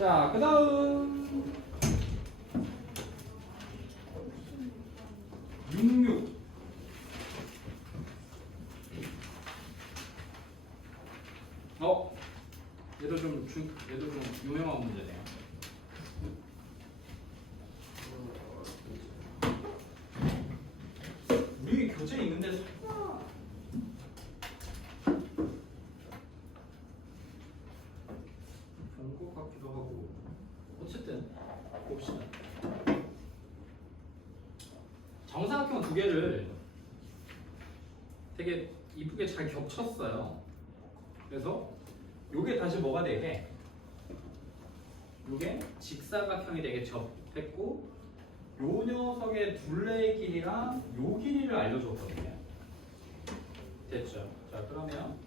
자, 그 다음 66. 얘도 좀 유명한 문제네요. 우리 교재 있는데 설마 본 것 같기도 하고. 어쨌든 봅시다. 정사각형 두 개를 되게 이쁘게 잘 겹쳤어요. 그래서 요게 다시 뭐가 되게? 요게 직사각형이 되게 접했고 요 녀석의 둘레의 길이랑 요 길이를 알려줬거든요. 됐죠? 자, 그러면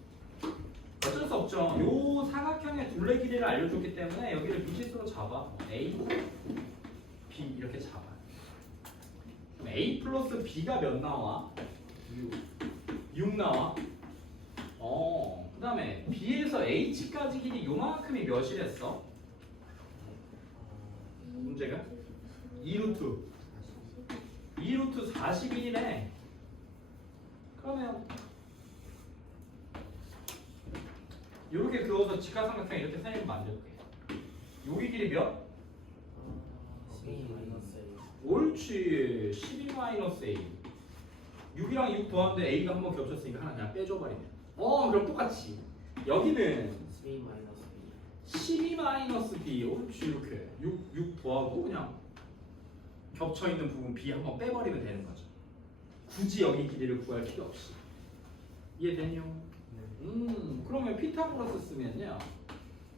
어쩔 수 없죠. 요 사각형의 둘레 길이를 알려줬기 때문에 여기를 미지수로 잡아. A, B 이렇게 잡아. 그럼 A 플러스 B가 몇 나와? 6 나와. 그 다음에 B에서 H까지 길이 요만큼이 몇이랬어? 문제가? 2루트 41이네. 그러면 이렇게 그어서 직각삼각형 이렇게 생기면 만들게. 여기 길이 몇? 12-A. 옳지. 12-A. 6이랑 6 더하는데 A가 한번 겹쳤으니까 하나 그냥 빼줘버리면. 그럼 똑같이. 여기는 12-B. 옳지. 이렇게 6 더하고 그냥 겹쳐있는 부분 B 한번 빼버리면 되는 거죠. 굳이 여기 길이를 구할 필요 없이. 이해되냐? 그러면 피타고라스 쓰면요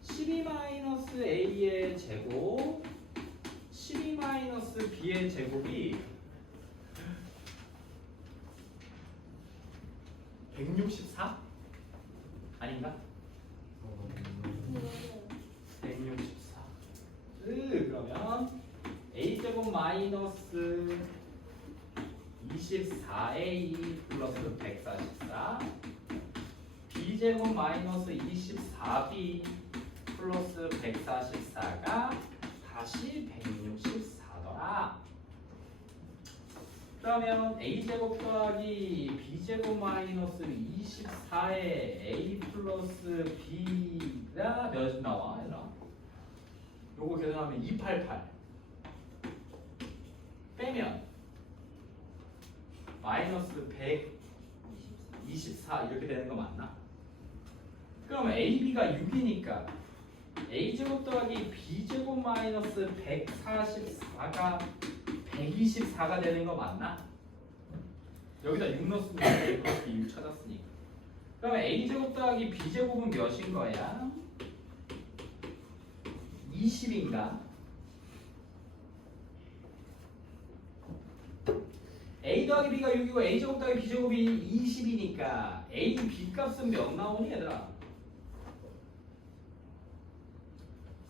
12-A의 제곱 12-B의 제곱이 164? 아닌가? 164. 그러면 A제곱 마이너스 24A 플러스 144 B제곱 마이너스 24B 플러스 144가 다시 164더라. 그러면 A제곱 더하기 B제곱 마이너스 24에 A 플러스 B가 몇 나와? 얘들아? 요거 계산하면 288 빼면 마이너스 124 이렇게 되는 거 맞나? 그러면 AB가 6이니까 A제곱 더하기 B제곱 마이너스 144가 124가 되는 거 맞나? 여기다 6 넣었으면 A 플러스 B 6 찾았으니까. 그러면 A제곱 더하기 B제곱은 몇인 거야? 20인가? A 더하기 B가 6이고 A제곱 더하기 B제곱이 20이니까 A, B 값은 몇 나오니 얘들아?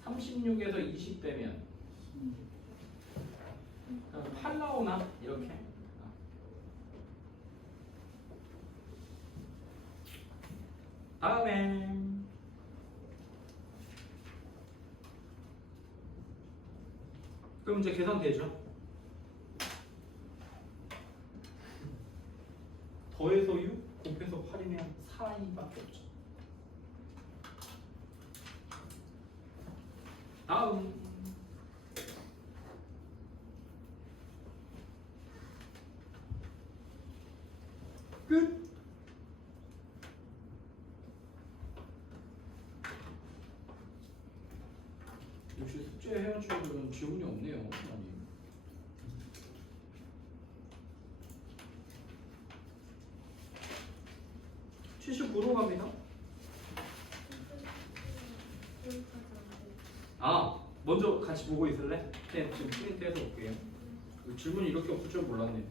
36에서 20 빼면 8 나오나? 이렇게. 다음에 그럼 이제 계산되죠? 더해서 6 곱해서 8이면 4이밖에 없죠. 다음 끝. 역시 숙제 해온 친구들은 지문이 없네요. 아니. 네. 79로 갑니다. 먼저 같이 보고 있을래? 네, 지금 프린트해서 볼게요. 질문이 이렇게 없을 줄 몰랐네.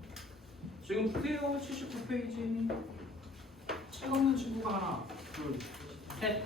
지금 보세요. 79페이지. 책 없는 친구가 하나, 둘, 셋.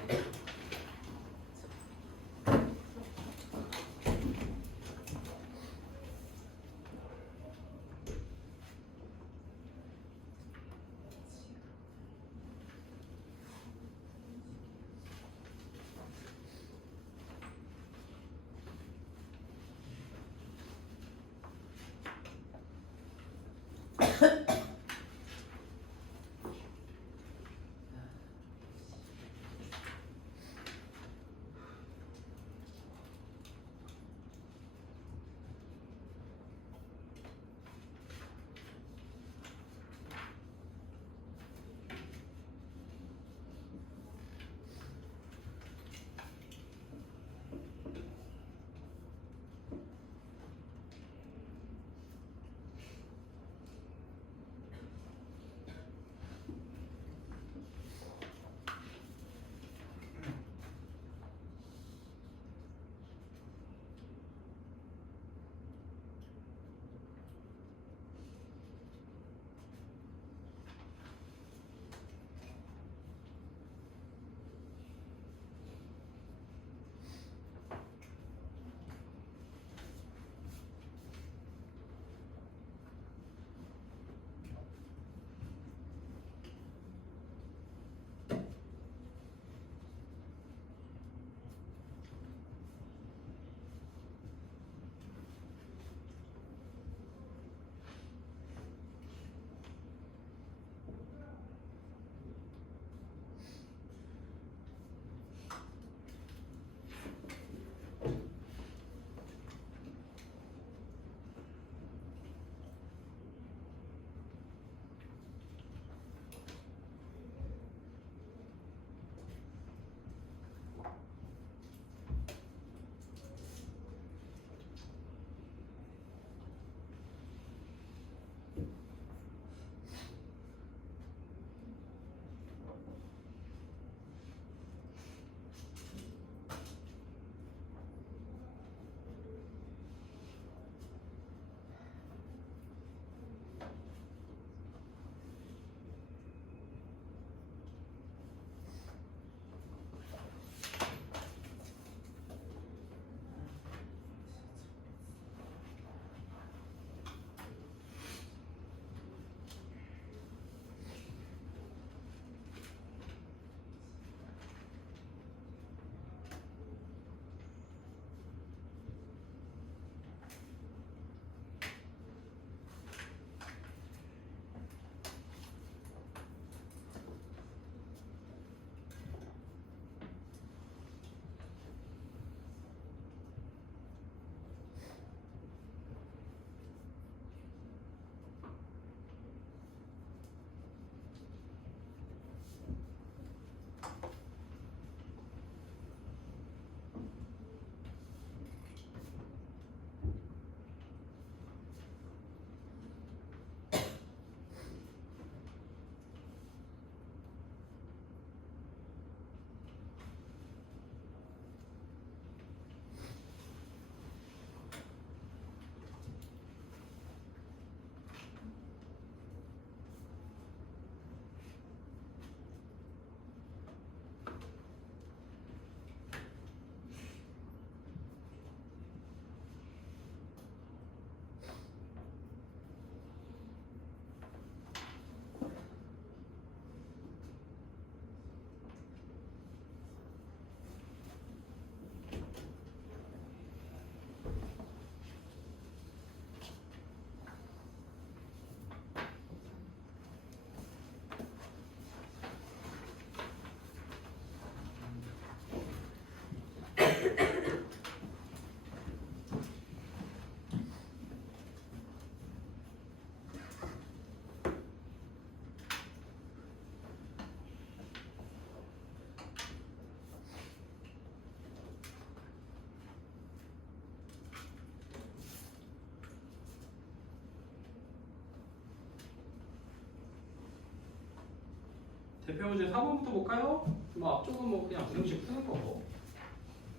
대표 문제 4번부터 볼까요? 뭐 앞쪽은 뭐 그냥 부등식 푸는 거고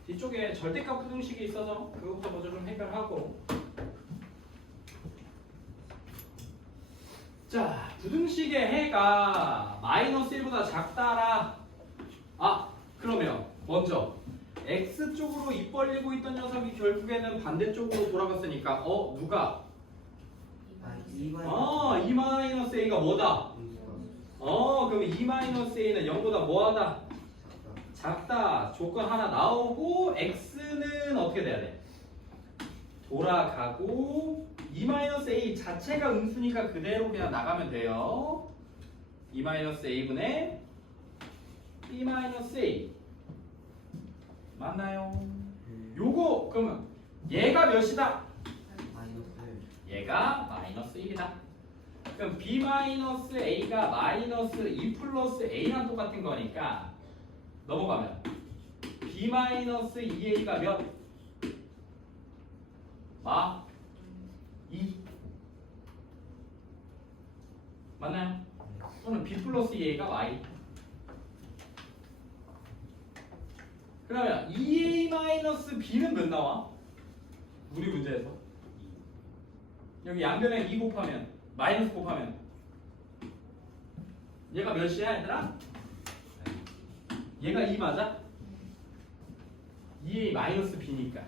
뒤쪽에 절대값 부등식이 있어서 그것부터 먼저 좀 해결하고. 자, 부등식의 해가 마이너스 1보다 작다라. 그러면 먼저 X쪽으로 입 벌리고 있던 녀석이 결국에는 반대쪽으로 돌아갔으니까 누가? 2-A가 뭐다? 그럼 2-A는 0보다 뭐하다? 작다. 조건 하나 나오고 X는 어떻게 돼야 돼? 돌아가고 2-A 자체가 음수니까 그대로 그냥 나가면 돼요. 2-A분의 B-A 맞나요? 요거 그러면 얘가 몇이다? 얘가 마이너스 1이다. 그럼 B-A가 마이너스 2 플러스 A랑 똑같은 거니까 넘어가면 B-2A가 몇? 2 맞나요? 또는 B 플러스 2A가 Y. 그러면 2A-B는 몇 나와? 우리 문제에서 여기 양변에 2 곱하면 마이너스 곱하면 얘가 몇이야 얘들아? 얘가 2 맞아? 2A-B니까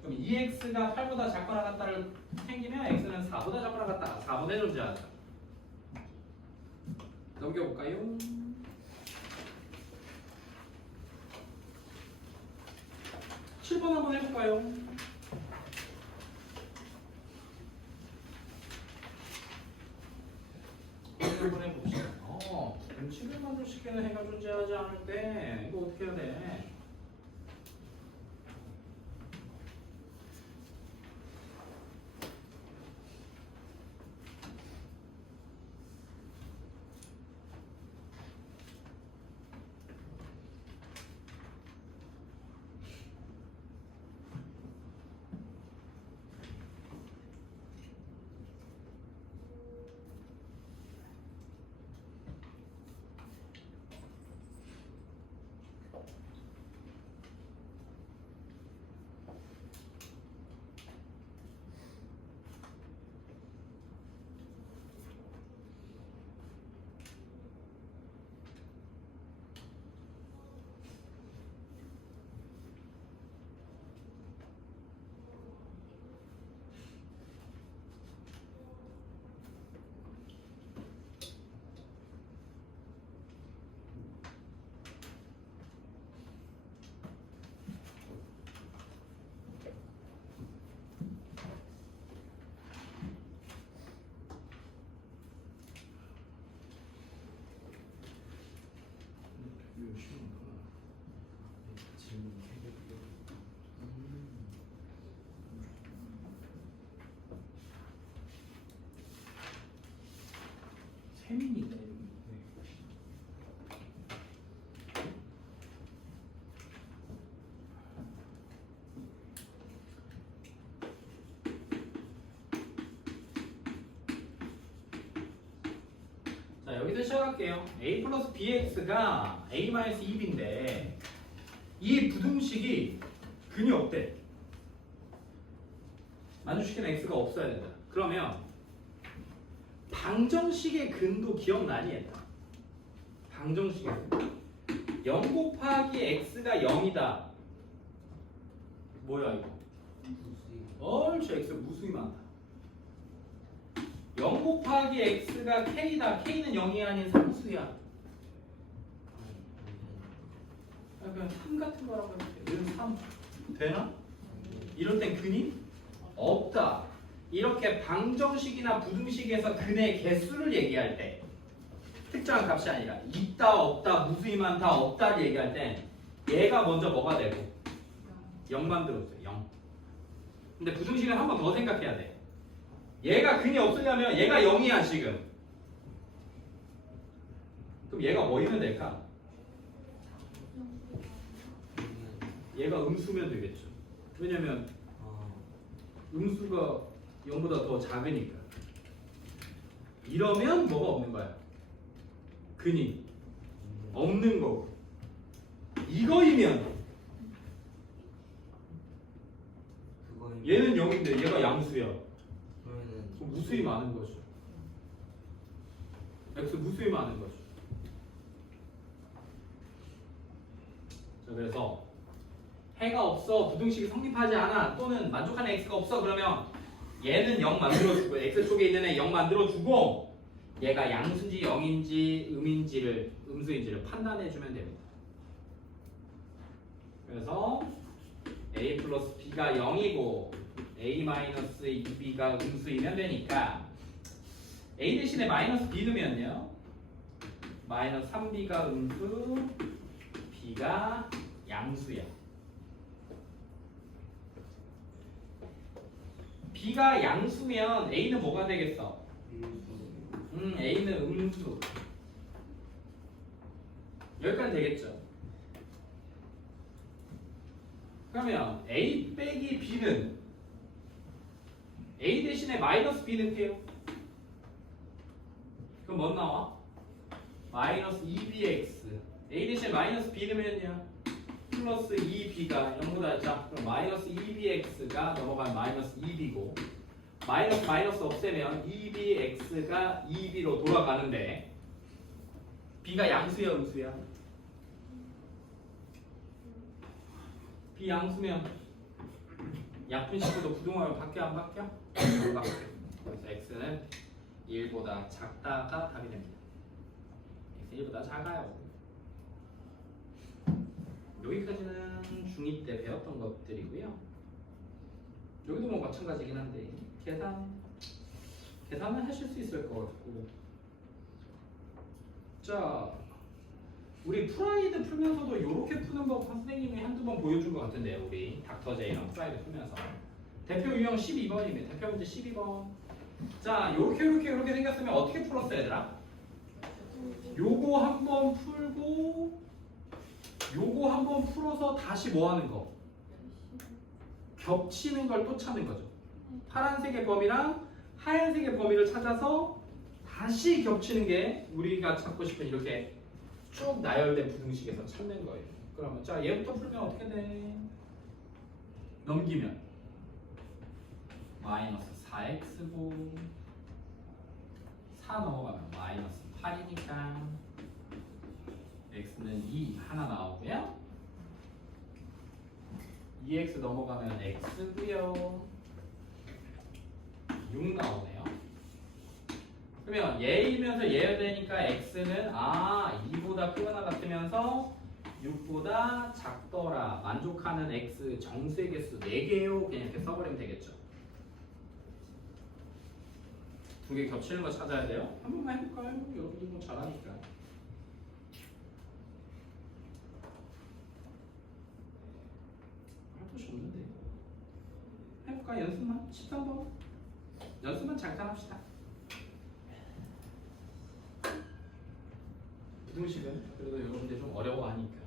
그럼 2x가 8보다 작거나 같다를 생기면 x는 4보다 작거나 같다. 4분의 존재하자. 넘겨볼까요? (7번) 한번 해볼까요? 한번 해봅시다. 음식을 만들 시키는 해가 존재하지 않을 때 이거 어떻게 해야 돼? 세민이다. 자, 여기서 시작할게요. a 플러스 bx가 a 마이너스 2b인데 이 부등식이 근이 없대. 만족시키는 x가 없어야 된다. 그러면 방정식의 근도 기억나니 얘들아? 방정식의 근 0 곱하기 x가 0이다. 뭐야 이거? 옳지, x 무수히 많다. 0 곱하기 x가 k다. k는 0이 아닌 상수야. 그냥 3 같은 거라고 해볼게. 얘는 3 되나? 이럴 땐 근이 없다. 이렇게 방정식이나 부등식에서 근의 개수를 얘기할 때 특정한 값이 아니라 있다 없다 무수히 많다 없다를 얘기할 땐 얘가 먼저 뭐가 되고 0만 들어있어요. 0. 근데 부등식은 한 번 더 생각해야 돼. 얘가 근이 없으려면 얘가 0이야 지금. 그럼 얘가 뭐이면 될까? 얘가 음수면 되겠죠. 왜냐면 음수가 0보다 더 작으니까. 이러면 뭐가 없는 거야? 근이 없는 거고. 이거이면 그거는 얘는 0인데 얘가 양수야. 그러면은 그럼 무수히 많은 거죠. x 무수히 많은 거죠. 자, 그래서 해가 없어, 부등식이 성립하지 않아, 또는 만족하는 x가 없어, 그러면 얘는 0 만들어주고 x 쪽에 있는 애 0 만들어주고 얘가 양수인지 0인지 음수인지를 판단해주면 됩니다. 그래서 a 플러스 b가 0이고 a 마이너스 2b가 음수이면 되니까 a 대신에 마이너스 b 넣으면요 마이너스 3b가 음수, b가 양수야. b가 양수면 a는 뭐가 되겠어? a는 음수. 여기까지 되겠죠? 그러면 a 빼기 b는 a 대신에 마이너스 b 넣을게요. 그럼 뭐 나와? 마이너스 2bx. a 대신에 마이너스 b 넣으면요 플러스 2b가 0보다 작다. 그럼 마이너스 2bx가 넘어가면 마이너스 2b고 마이너스 마이너스 없애면 2bx가 2b로 돌아가는데 b가 양수야 음수야? b 양수면 약분식으로 부동하면 바뀌어 안 바뀌어? 안 바뀌어. 그래서 x는 1보다 작다가 답이 됩니다. x 1보다 작아요. 여기까지는 중2 때 배웠던 것들이고요. 여기도 뭐 마찬가지긴 한데 계산은 하실 수 있을 것 같고. 자, 우리 프라이드 풀면서도 이렇게 푸는 법 선생님이 한두 번 보여준 것 같은데요. 우리 닥터제이랑 프라이드 풀면서 대표 유형 12번입니다. 대표 문제 12번. 자, 이렇게 생겼으면 어떻게 풀었어 얘들아? 요거 한번 풀고 요거 한번 풀어서 다시 뭐 하는 거? 겹치는 걸 또 찾는 거죠. 파란색의 범위랑 하얀색의 범위를 찾아서 다시 겹치는 게 우리가 찾고 싶은 이렇게 쭉 나열된 부등식에서 찾는 거예요. 그러면 자 얘부터 풀면 어떻게 돼? 넘기면 마이너스 4x고 4 넘어가면 마이너스 8이니까 x는 2 하나 나오고요. 2x 넘어가면 x고요. 6 나오네요. 그러면 얘이면서 얘야 되니까 x는 2보다 크거나 같으면서 6보다 작더라. 만족하는 x 정수의 개수 4개요. 그냥 이렇게 써버리면 되겠죠. 두 개 겹치는 거 찾아야 돼요. 한 번만 해볼까요? 여러분이 뭐 잘하니까. 할 곳이 없는데. 해볼까? 연습만? 13번. 연습만 잠깐 합시다. 부등식은 그래도 여러분들 좀 어려워하니까.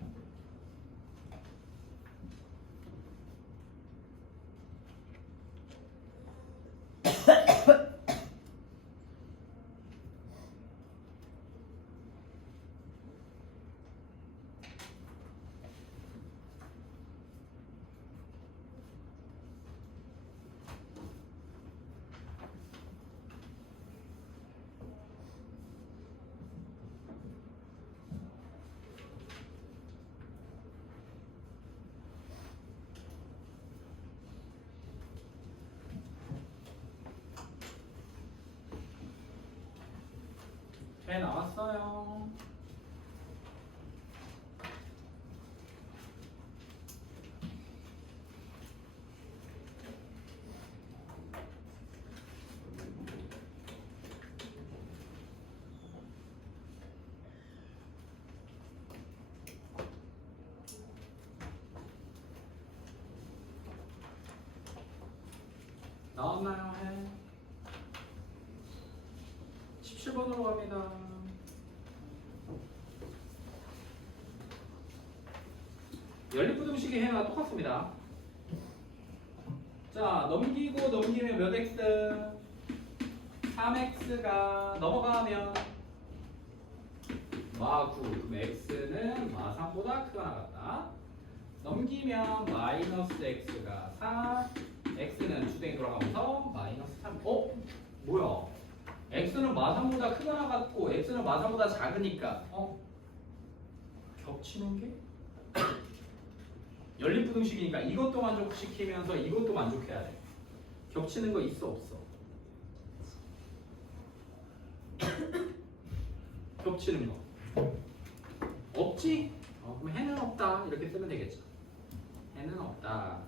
네, 나왔어요. 나왔나요? 해. 17번으로 갑니다. 연립부등식의 해나 똑같습니다. 자, 넘기면 몇 x? 3x가 넘어가면 마9 그럼 x는 마3보다 크거나 같다. 넘기면 마이너스 x가 4 x는 주댕이 돌아가면서 마이너스 3. 뭐야? x는 마3보다 크거나 같고 x는 마3보다 작으니까 겹치는 게 연립부등식이니까 이것도 만족시키면서 이것도 만족해야 돼. 겹치는 거 있어 없어? 겹치는 거 없지? 그럼 해는 없다 이렇게 쓰면 되겠죠. 해는 없다.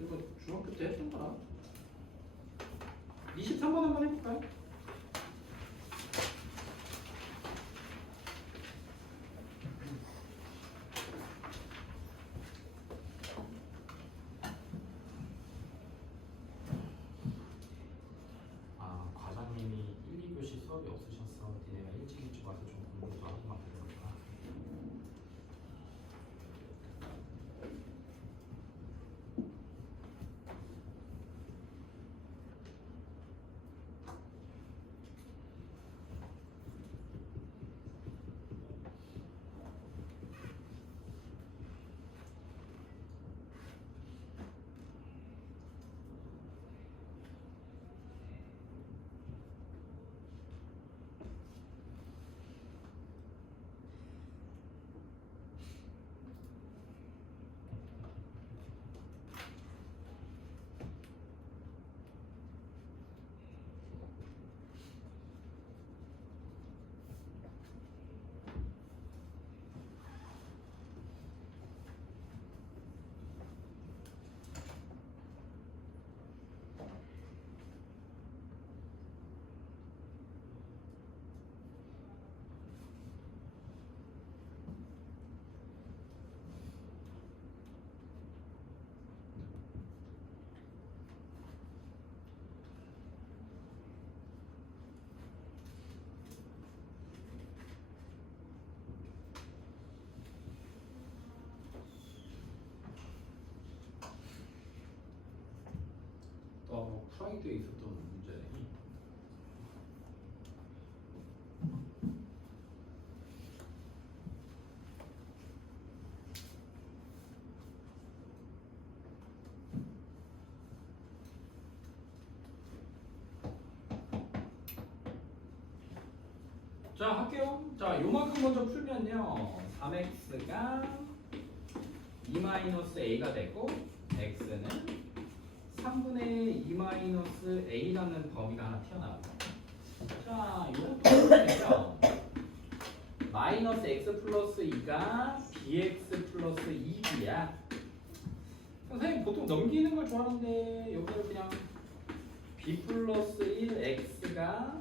이거 중학교 때 했던 거라. 23번 한번 해볼까요? 과장님이 1, 2교시 수업이 없으셨어. 니네가 일찍 와서 좀 공부도 하고 막 그러니까. 프라이드에 있었던 문제네. 자 할게요. 자 요만큼 먼저 풀면요 3x가 2-a가 되고 x는 3분의 2-a라는 범위가 하나 튀어나옵니다. 자 이것도 풀면 되죠. 마이너스 x 플러스 2가 bx 플러스 2b야. 선생님 보통 넘기는 걸 좋아하는데 여기를 그냥 b 플러스 1 x가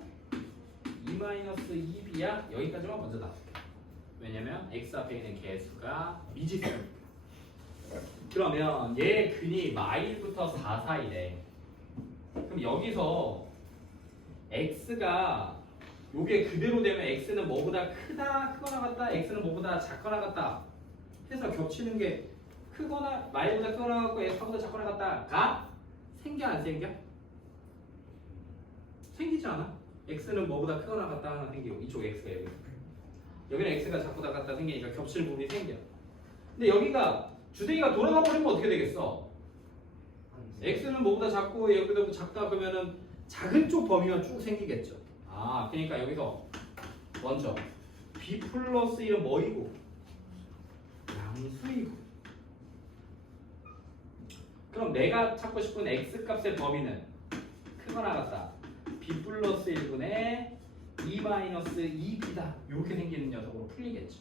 2-2b야. 여기까지만 먼저 놔둘게요. 왜냐면 x 앞에 있는 개수가 미지수. 그러면 얘 근이 마일부터 4 사이래. 그럼 여기서 x가 요게 그대로 되면 x는 뭐보다 크다, 크거나 같다, x는 뭐보다 작거나 같다 해서 겹치는 게 크거나 마일보다 크거나 같고 x보다 작거나 같다가 생겨 안 생겨? 생기지 않아? x는 뭐보다 크거나 같다 하나 생기고 이쪽 x가 여기는 x가 작보다 같다 생기니까 겹치는 부분이 생겨. 근데 여기가 주댕이가 돌아가 버리면 어떻게 되겠어? x는 뭐보다 작고 여기보다 작다 그러면은 작은 쪽 범위만 쭉 생기겠죠. 그러니까 여기서 먼저 b 플러스 1은 뭐이고? 양수이고. 그럼 내가 찾고 싶은 x 값의 범위는 크거나 같다. b 플러스 1분의 2-2b다. 이렇게 생기는 녀석으로 풀리겠죠.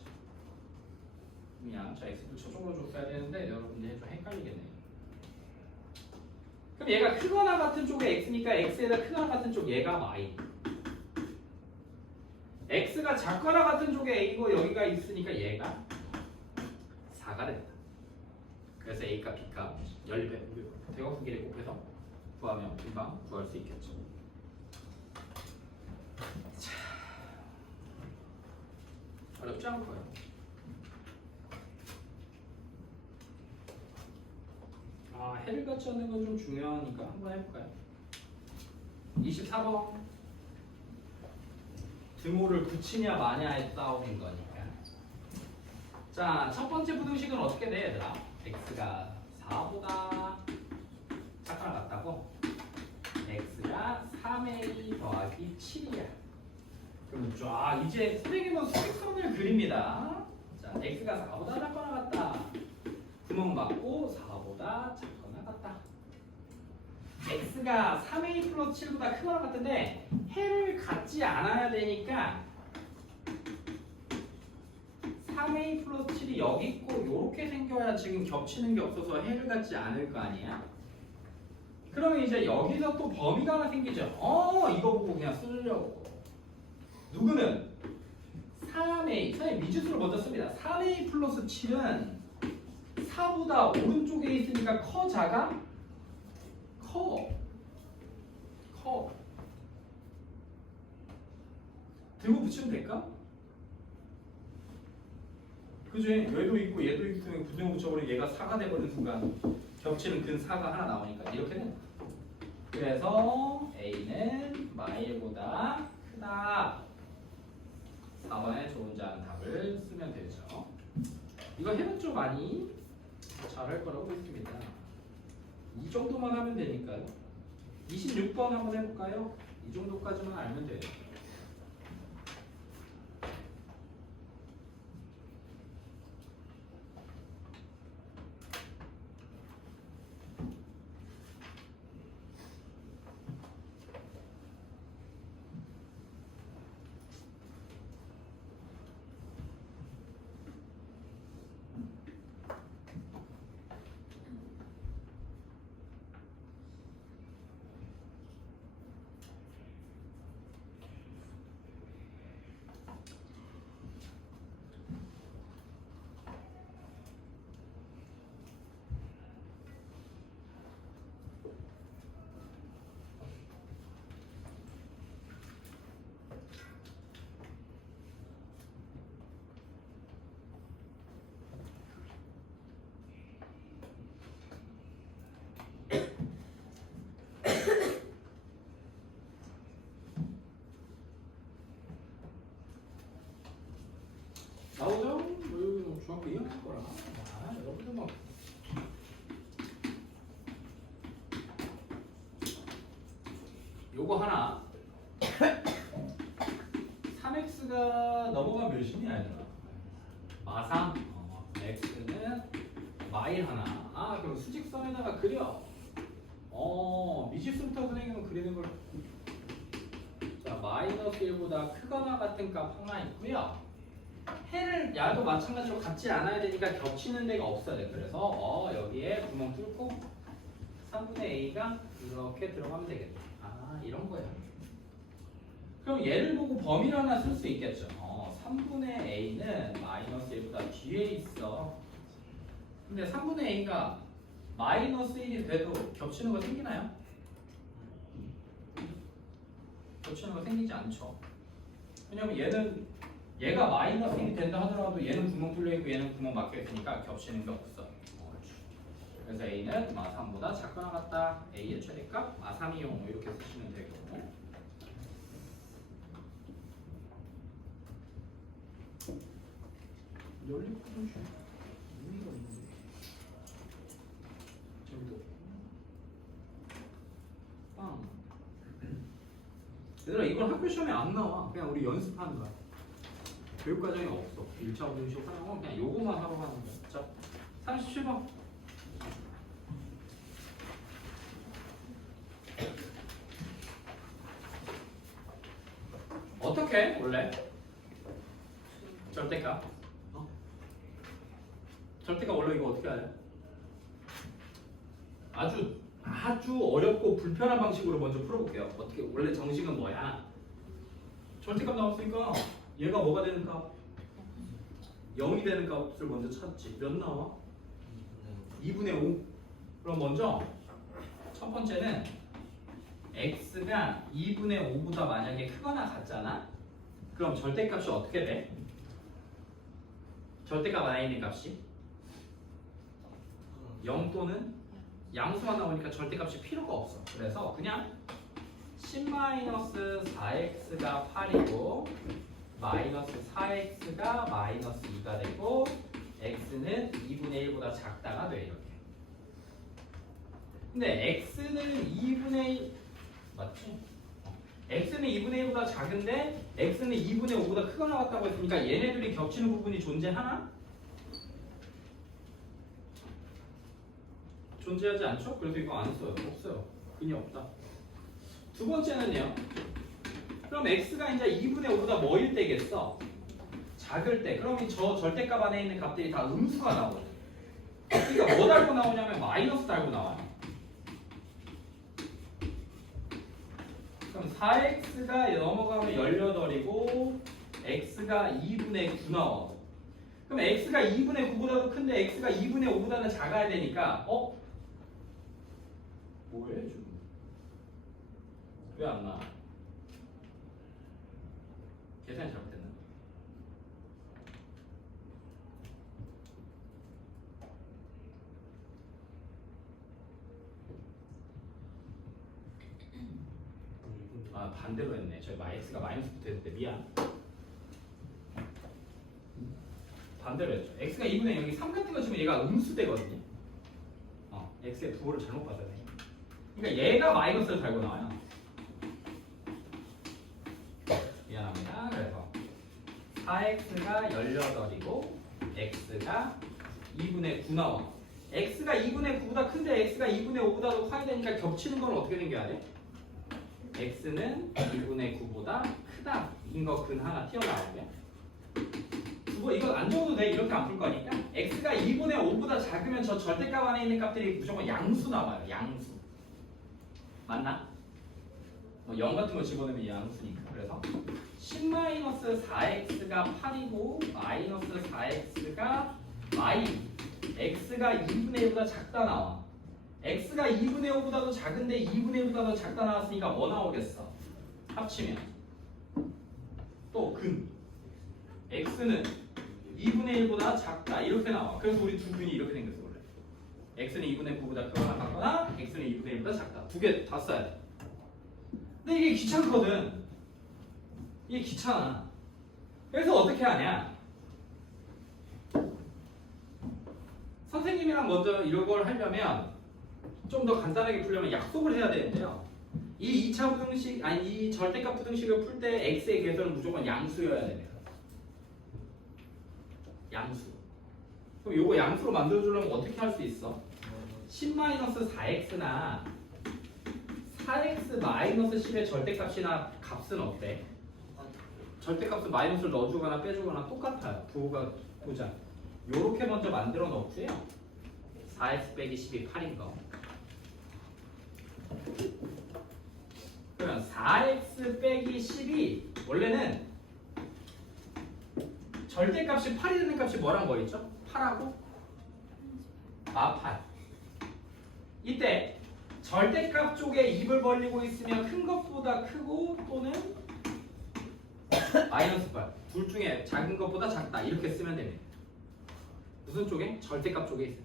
그냥 자 x를 저쪽으로 줬어야 되는데 여러분들 좀 헷갈리겠네요. 그럼 얘가 크거나 같은 쪽에 x니까 x에다 크거나 같은 쪽 얘가 y. x가 작거나 같은 쪽에 a고 여기가 있으니까 얘가 4가 된다. 그래서 a값 b값 연립해 대각선끼리 곱해서 구하면 금방 구할 수 있겠죠. 자, 어렵지 않고요. 해를 같이 하는 건 좀 중요하니까 한번 해볼까요? 24번. 등호를 붙이냐 마냐의 싸움인 거니까. 자, 첫 번째 부등식은 어떻게 돼, 얘들아? x가 4보다 작거나 같다고? x가 3a 더하기 7이야. 그럼 쫙 이제 선생님은 수직선을 그립니다. 자, x가 4보다 작거나 같다. 구멍 맞고 4보다 작거나 같다. x가 3a 플러스 7보다 크거나 같은데 해를 갖지 않아야 되니까 3a 플러스 7이 여기 있고 이렇게 생겨야 지금 겹치는 게 없어서 해를 갖지 않을 거 아니야? 그러면 이제 여기서 또 범위가 하나 생기죠. 이거 보고 그냥 쓰려고. 누구는 3a, 선생님 미지수를 먼저 씁니다. 3a 플러스 7은 4보다 오른쪽에 있으니까 커 작아? 커. 들고 붙이면 될까? 그지? 얘도 있고 얘도 있으면 분명 붙여버리면 얘가 4가 돼버리는 순간 겹치는 근 4가 하나 나오니까 이렇게 된다. 그래서 A는 마일보다 크다. 4번에 좋은 자는 답을 쓰면 되죠. 이거 해봤죠? 많이 잘할 거라고 믿습니다. 이 정도만 하면 되니까요. 26번 한번 해볼까요? 이 정도까지만 알면 돼요. 나오죠? 중학교 2학년 거라. 여러분들 뭐 요거 하나 3x가 넘어가면 몇이냐 얘들아? 마상 x는 마일 하나. 그럼 수직선에다가 그려. 미지수부터 선생님은 그리는 걸. 자, 마이너스 1보다 크거나 같은 값 하나 있고요. 해를 야도 마찬가지로 같지 않아야 되니까 겹치는 데가 없어야 돼. 그래서 여기에 구멍 뚫고 3분의 a가 이렇게 들어가면 되겠다. 이런 거야. 그럼 얘를 보고 범위를 하나 쓸 수 있겠죠. 3분의 a는 마이너스 1보다 뒤에 있어. 근데 3분의 a가 마이너스 1이 돼도 겹치는 거 생기나요? 겹치는 거 생기지 않죠. 왜냐면 얘가 마이너스 1이 된다 하더라도 얘는 구멍 뚫려 있고 얘는 구멍 막혀 있으니까 겹치는 게 없어. 그래서 a는 마3보다 작거나 같다. a의 최대값 마3이용 이렇게 쓰시면 되고. 열린 포도주 의미가 있는데 저기도 빵. 얘들아 이건 학교 시험에 안 나와. 그냥 우리 연습하는 거야. 교육 과정이 없어. 1차 분식 하는 건 그냥 요거만 하러 가는 거야. 자, 37번. 어떻게 원래 절대값? 절대값 원래 이거 어떻게 해야 돼? 아주 어렵고 불편한 방식으로 먼저 풀어볼게요. 어떻게 원래 정식은 뭐야? 절대값 나왔으니까 얘가 뭐가 되는 값? 0이 되는 값을 먼저 찾지. 몇 나와? 2분의 5. 그럼 먼저 첫 번째는 x가 2분의 5보다 만약에 크거나 같잖아? 그럼 절대값이 어떻게 돼? 절대값 안에 있는 값이 0 또는 양수만 나오니까 절대값이 필요가 없어. 그래서 그냥 10-4x가 8이고 마이너스 4x가 마이너스 2가 되고 x는 2분의 1보다 작다가 돼 이렇게. 근데 x는 2분의 1 맞지? x는 2분의 1보다 작은데 x는 2분의 5보다 크게 나왔다고 했으니까 얘네들이 겹치는 부분이 존재하나? 존재하지 않죠? 그래서 이거 안 써요. 없어요. 근이 없다. 두 번째는요. 그럼 x가 이제 2분의 5보다 뭐일 때겠어? 작을 때. 그럼 저 절대값 안에 있는 값들이 다 음수가 나오죠. 그러니까 뭐 달고 나오냐면 마이너스 달고 나와요. 그럼 4x가 넘어가면 18이고 x가 2분의 9 나와. 그럼 x가 2분의 9보다도 큰데 x가 2분의 5보다는 작아야 되니까 뭐해 지금? 왜 안 나와? 계산이 잘못됐나? 아 반대로 했네. 저희 x가 마이너스 붙어있을 때 미안. 반대로 했죠. x가 2분의 0이 3 같은 거 치면 얘가 음수되거든요. x의 부호를 잘못 봤어요. 그러니까 얘가 마이너스를 달고 나와요. 미안합니다. 그래서 4x가 18이고 x가 2분의 9 나와. x가 2분의 9보다 큰데 x가 2분의 5보다도 커야 되니까 겹치는 건 어떻게 생겨야 돼? x는 2분의 9보다 크다. 인 거 근 하나 튀어나오게. 그거 이거 안 적어도 돼. 이렇게 안 풀 거니까. x가 2분의 5보다 작으면 저 절대값 안에 있는 값들이 무조건 양수 나와요. 양수. 맞나? 0 같은 거 집어넣으면 양수니까. 그래서 10-4x가 8이고 마이너스 4x가 x가 2분의 1보다 작다 나와. x가 2분의 5보다도 작은데 2분의 1보다 더 작다 나왔으니까 뭐 나오겠어? 합치면 또 근 x는 2분의 1보다 작다 이렇게 나와. 그래서 우리 두 근이 이렇게 생겼어 원래. x는 2분의 9보다 크거나 같거나 x는 2분의 1보다 작다. 두 개 다 써야 돼. 근데 이게 귀찮거든. 이게 귀찮아. 그래서 어떻게 하냐? 선생님이랑 먼저 이런 걸 하려면 좀 더 간단하게 풀려면 약속을 해야 되는데요. 이 2차 부등식, 이 절대값 부등식을 풀 때 x의 계산은 무조건 양수여야 됩니다. 양수. 그럼 요거 양수로 만들어주려면 어떻게 할 수 있어? 10-4x나 4x 마이너스 10의 절대값이나 값은 어때? 절대값은 마이너스를 넣어주거나 빼주거나 똑같아요. 부호가 보자. 요렇게 먼저 만들어 놓고요. 4x 빼기 10이 8인 거. 그러면 4x 빼기 10이 원래는 절대값이 8이 되는 값이 뭐란 거였죠? 8하고 8. 이때 절대값 쪽에 입을 벌리고 있으면 큰 것보다 크고 또는 마이너스 8. 둘 중에 작은 것보다 작다. 이렇게 쓰면 됩니다. 무슨 쪽에? 절대값 쪽에 있을 때.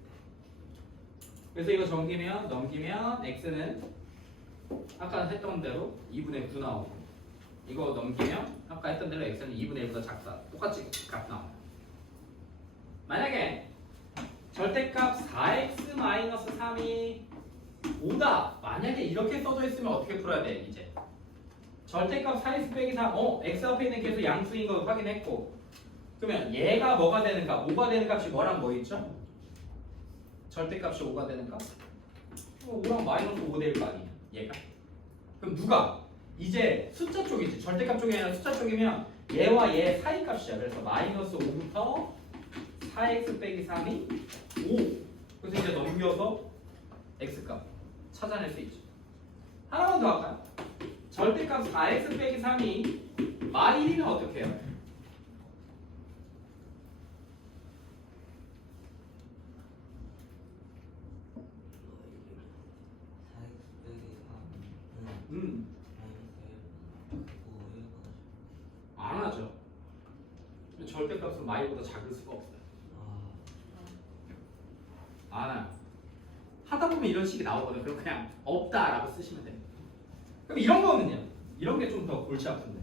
그래서 이거 넘기면 x는 아까 했던 대로 2분의 9 나오고 이거 넘기면 아까 했던 대로 x는 2분의 1보다 작다. 똑같이 값 나와요. 만약에 절대값 4x-3이 5다. 만약에 이렇게 써져 있으면 어떻게 풀어야 돼? 이제 절대값 4x 빼기 3 x 앞에 있는 계수 양수인 거 확인했고 그러면 얘가 뭐가 되는 값? 5가 되는 값이 뭐랑 뭐 있죠? 절대값이 5가 되는 값? 5랑 마이너스 5 될 거 아니야 얘가. 그럼 누가? 이제 숫자 쪽이지. 절대값 쪽이 아니라 숫자 쪽이면 얘와 얘 사이 값이야. 그래서 마이너스 5부터 4x 빼기 3이 5. 그래서 이제 넘겨서 x값 찾아낼 수 있죠. 하나만 더 할까요? 절대값 4x 빼기 3이 마이 1이면 어떻게 해요? 안 하죠. 절대값은 마이보다 작을 수가 없어요. 안 해요. 하다 보면 이런 식이 나오거든요. 그럼 그냥 없다라고 쓰시면 됩니다. 그럼 이런 거는요? 이런 게 좀 더 골치 아픈데.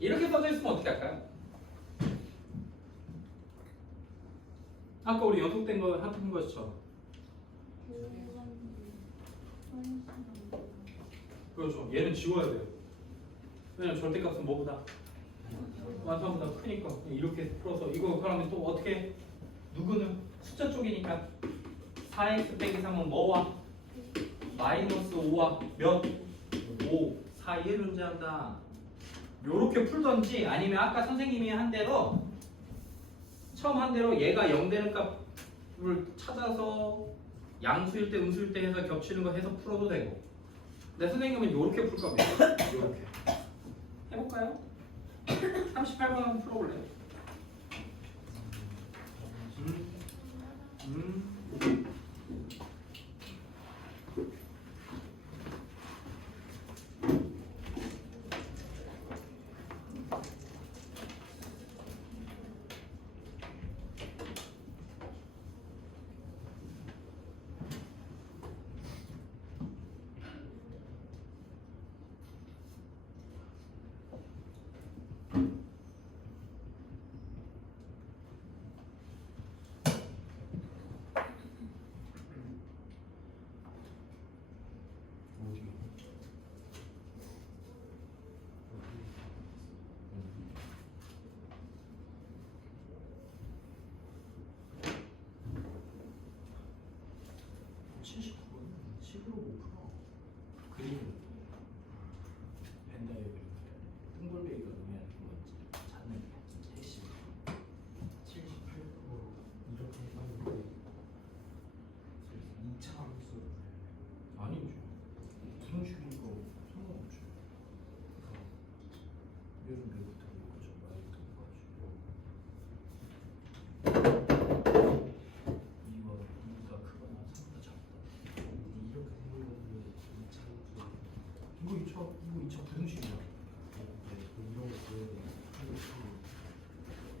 이렇게 써져 있으면 어떻게 할까요? 아까 우리 연속된 거 합한 것처럼. 그렇죠. 얘는 지워야 돼요. 왜냐면 절대값은 뭐보다 완성보다 크니까 이렇게 풀어서 이거 그러면 또 어떻게 누구는 숫자 쪽이니까 4x 빼기 3은 뭐와 마이너스 5와 몇? 5 사이에 존재한다. 요렇게 풀던지 아니면 아까 선생님이 한 대로 처음 한 대로 얘가 0 되는 값을 찾아서 양수일 때 음수일 때 해서 겹치는 거 해서 풀어도 되고. 근데 선생님은 요렇게 풀 겁니다. 요렇게 해볼까요? 38번 한번 풀어볼래요?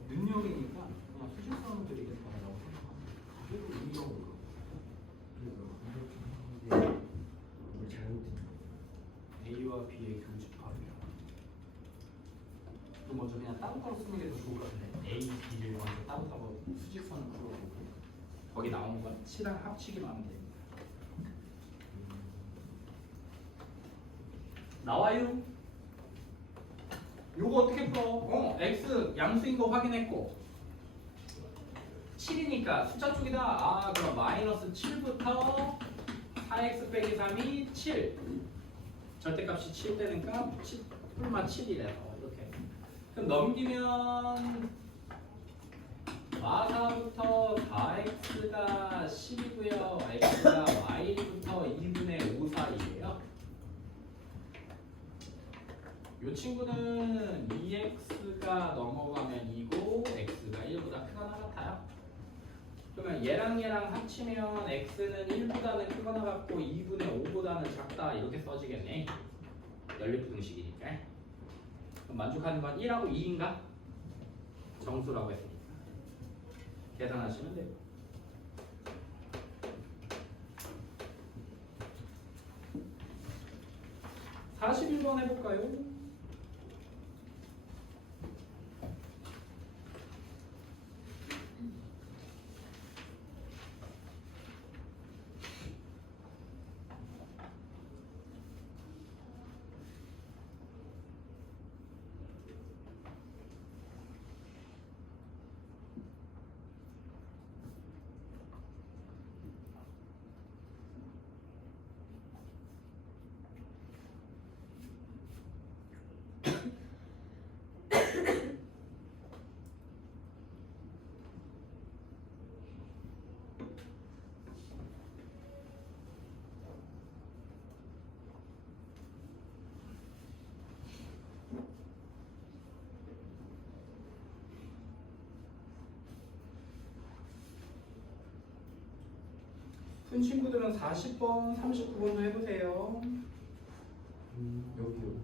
능력이니까 그냥 수직선을 드리겠다라고 생각합니다. 그리고 능력으로. A와 B의 교집합이야. 그럼 먼저 그냥 따로따로 쓰는 게 더 좋을 것 같은데 A, B를 먼저 따로따로 수직선을 그려보고 거기 나오는 건 C랑 합치기만 하면 됩니다. 나와요? 요거 어떻게 풀어? X 양수인 거 확인했고 7이니까 숫자 쪽이다. 아 그럼 마이너스 7부터 4x 빼기 3이 7 절대값이 7 되니까 풀만 7이래요. 이렇게 그럼 넘기면 마사부터 4x가 10이고요 x가 y부터 2분의 5 사이예요. 이 친구는 2x가 넘어가면 2고 x가 1보다 크거나 같아요. 그러면 얘랑 얘랑 합치면 x는 1보다는 크거나 같고 2분의 5보다는 작다 이렇게 써지겠네. 연립부등식이니까. 그럼 만족하는 건 1하고 2인가? 정수라고 했으니까. 계산하시면 돼요. (41번) 해볼까요? 푼 친구들은 40번, 39번도 해보세요. 여기요.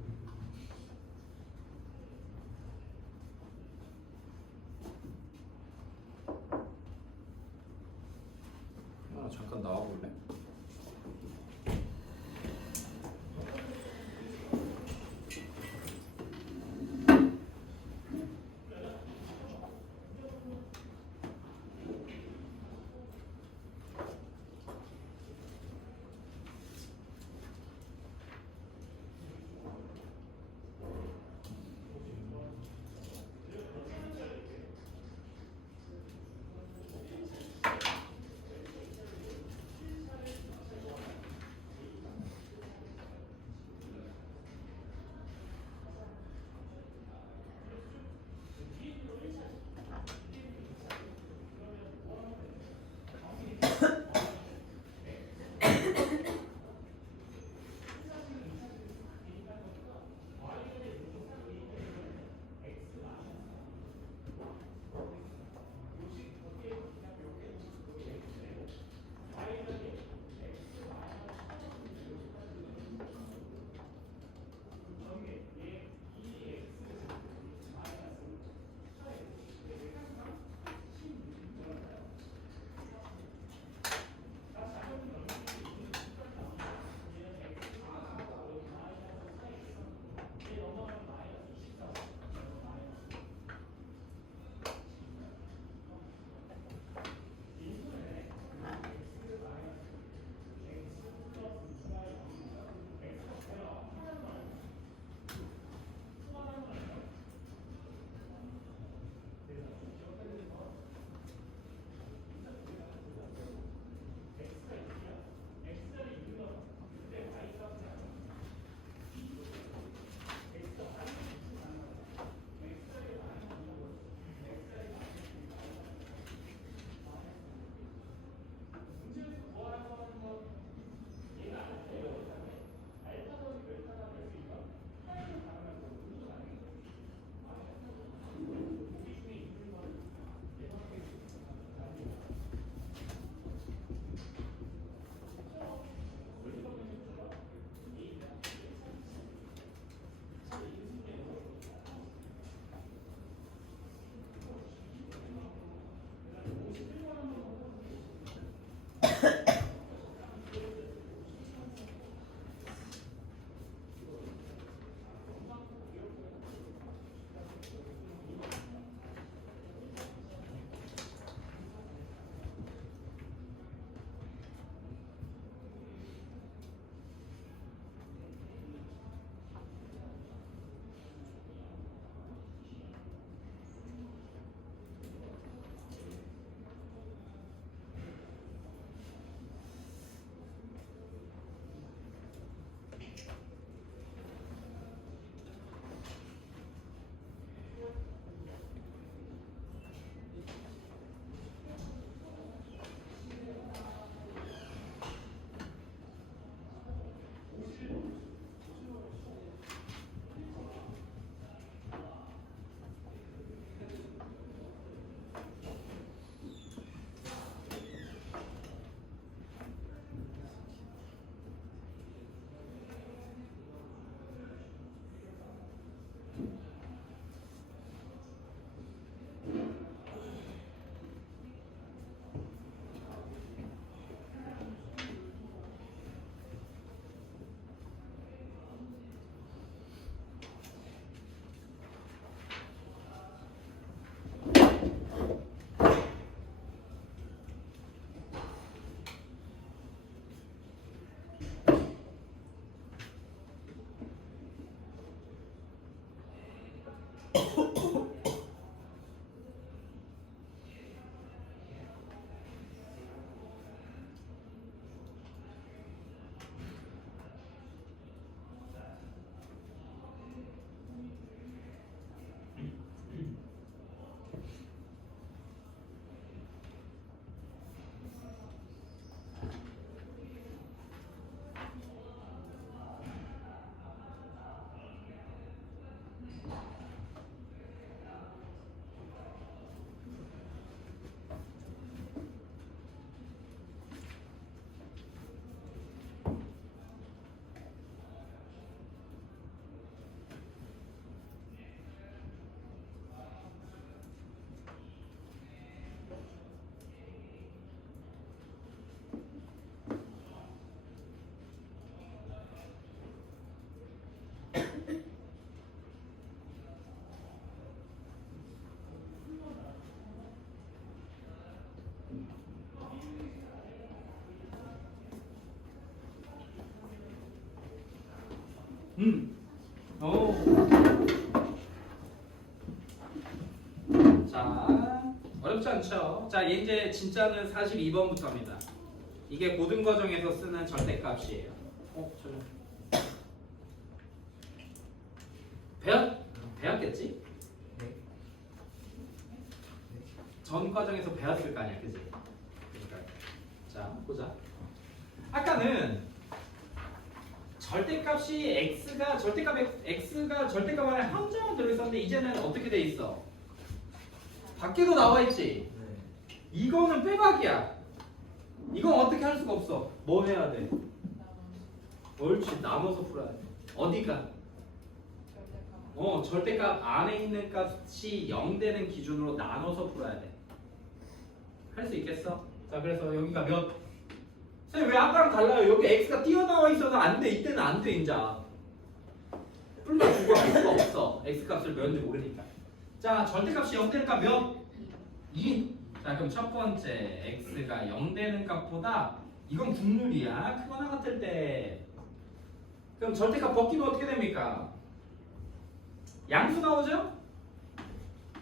오. 자, 어렵지 않죠? 자, 이제 진짜는 42번부터입니다. 이게 고등 과정에서 쓰는 절대값이에요. 저는 배웠겠지? 네. 전 과정에서 배웠을 거 아니야, 그지? 그러니까 자, 보자. 아까는 절대값이 x가 절대값 안에 함수만 들어있었는데 이제는 어떻게 돼 있어? 밖에도 나와 있지. 네. 이거는 빼박이야. 이건 어떻게 할 수가 없어. 뭐 해야 돼? 옳지, 나눠서 풀어야 돼. 어디가? 절대값 안에 있는 값이 0 되는 기준으로 나눠서 풀어야 돼. 할 수 있겠어? 자, 그래서 여기가 몇? 선생님 왜 아까랑 달라요? 여기 x가 띄어나와 있어서 안 돼. 이때는 안 돼, 인자. 불러주고 할 수가 없어. x 값을 몇인지 모르니까. 자, 절대값이 0 되는 값 몇? 2. 자, 그럼 첫 번째 x가 0 되는 값보다 이건 국룰이야. 크거나 같을 때. 그럼 절대값 벗기면 어떻게 됩니까? 양수 나오죠?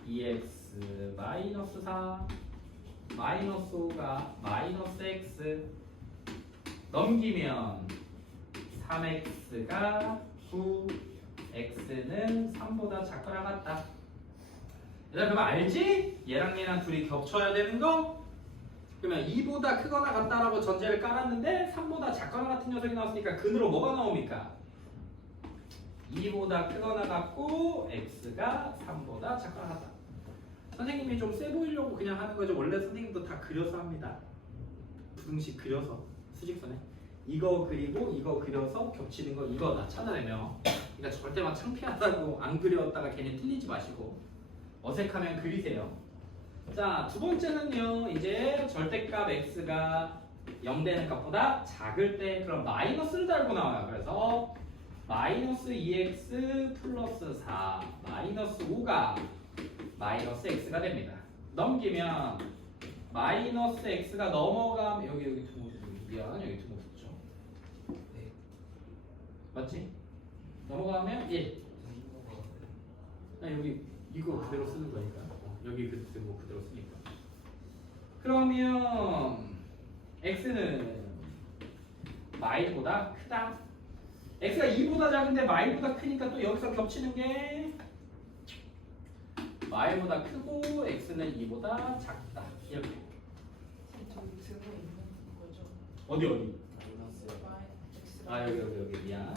2x 마이너스 4 마이너스 5가 마이너스 x 넘기면 3x가 9 x는 3보다 작거나 같다. 얘들아 그럼 알지? 얘랑 둘이 겹쳐야 되는 거? 그러면 2보다 크거나 같다라고 전제를 깔았는데 3보다 작거나 같은 녀석이 나왔으니까 근으로 뭐가 나옵니까? 2보다 크거나 같고 x가 3보다 작거나 같다. 선생님이 좀 세 보이려고 그냥 하는 거죠. 원래 선생님도 다 그려서 합니다. 부등식 그려서 수직선에 이거 그리고 이거 그려서 겹치는 거 이거 다 찾아내면 그러니까 절대 막 창피하다고 안 그렸다가 괜히 틀리지 마시고 어색하면 그리세요. 자, 두 번째는요. 이제 절대값 x가 0 되는 값보다 작을 때 그럼 마이너스를 달고 나와요. 그래서 마이너스 2x 플러스 4 마이너스 5가 마이너스 x가 됩니다. 넘기면 마이너스 x가 넘어가면 여기 두모 미안 여기 두모 붙죠. 네. 맞지? 넘어가면 1. 여기 이거 그대로 쓰는 거니까 여기 뭐 그대로 쓰니까. 그러면 x는 마일보다 크다. x가 2보다 작은데 마일보다 크니까 또 여기서 겹치는 게 마일보다 크고 x는 2보다 작다. 이렇게. 저기 들고 있는 거죠. 어디? 마이너스. 아 여기 미안.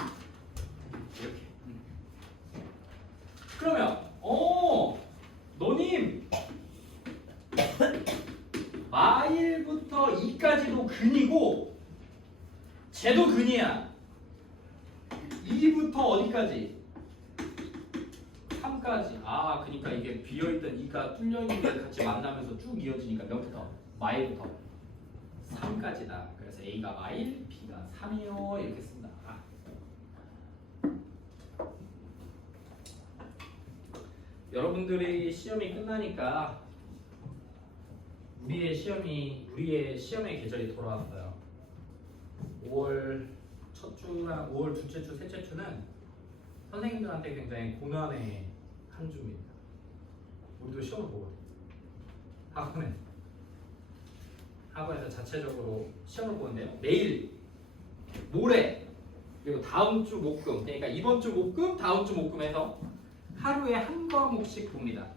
이렇게. 그러면 너님 마일부터 2까지도 근이고 쟤도 근이야. 2부터 어디까지? 3까지. 아, 그러니까 이게 비어있던 2가 뚫려있는 게 같이 만나면서 쭉 이어지니까 몇부터? 마일부터 3까지다. 그래서 A가 마일, B가 3이요. 이렇게 쓴다. 여러분들이 시험이 끝나니까 우리의 시험의 계절이 돌아왔어요. 5월 첫 주랑 5월 둘째 주, 셋째 주는 선생님들한테 굉장히 고난의 한 주입니다. 우리도 시험을 보거든. 학원에서 자체적으로 시험을 보는데요. 내일, 모레, 그리고 다음 주 목금, 그러니까 이번 주 목금, 다음 주 목금에서 하루에 한 과목씩 봅니다.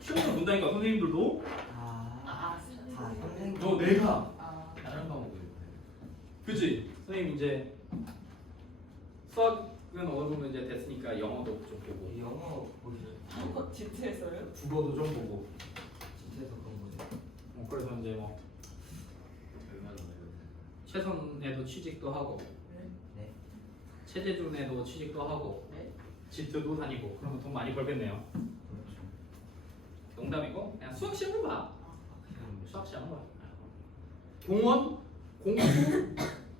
시험을 본다니까 선생님들도. 선생님. 너 내가 다른 과목을. 그치? 선생님 이제 수학은 어느 정도 이제 됐으니까 영어도 좀 보고 영어 보시죠. 한국 집에서요? 국어도 좀 보고 진짜에서 그런 거죠. 그래서 이제 뭐 얼마나 걸려요? 최선에도 취직도 하고 네. 최재준에도 취직도 하고 네? 집도 다니고 그러면 돈 많이 벌겠네요. 그렇죠. 농담이고 그냥 수학 시험을 봐. 그냥 수학 시험을 봐. 공원, 공수,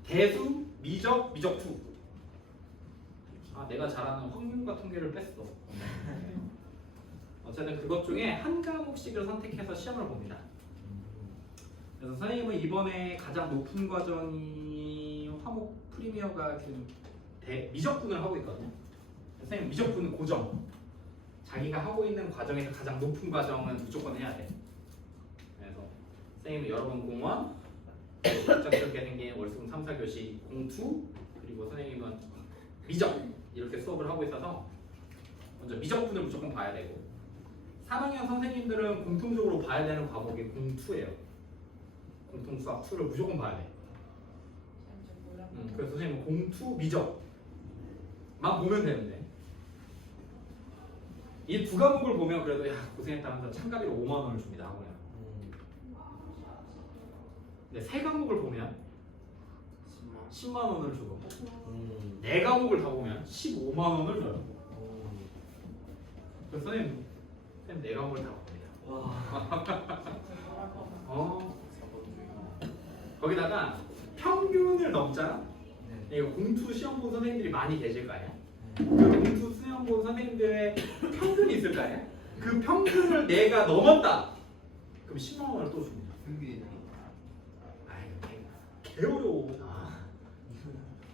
대수, 미적, 미적투. 아 내가 잘하는 확률과 통계를 뺐어. 어쨌든 그것 중에 한 과목씩을 선택해서 시험을 봅니다. 그래서 선생님은 이번에 가장 높은 과정이 화목 프리미어가 지금 미적분을 하고 있거든요. 선생님 미적분은 고정. 자기가 하고 있는 과정에서 가장 높은 과정은 무조건 해야 돼. 그래서 선생님은 여러 번 공원, 갑작스럽게 생긴 월수금 3, 4교시 공투, 그리고 선생님은 미적 이렇게 수업을 하고 있어서 먼저 미적분을 무조건 봐야 되고 3학년 선생님들은 공통적으로 봐야 되는 과목이 공투예요. 공통수학 2를 무조건 봐야 돼. 그래서 선생님은 공투, 미적만 보면 되는데 이 두 과목을 보면 그래도 야 고생했다면서 참가비로 5만 원을 줍니다. 학원에. 근데 세 과목을 보면 10만 원을 주고 네 과목을 다 보면 15만 원을 줘요. 그래서 선생님 네 과목을 다 봅니다. 거기다가 평균을 넘잖아. 네. 이거 공투 시험 본 선생님들이 많이 계실 거 아니야? 그 공투 시험 본 선생님들의 평균이 있을 거 아니야? 그 평균을 내가 넘었다. 그럼 10만 원을 또 줍니다. 평균이. 아이 개 어려워.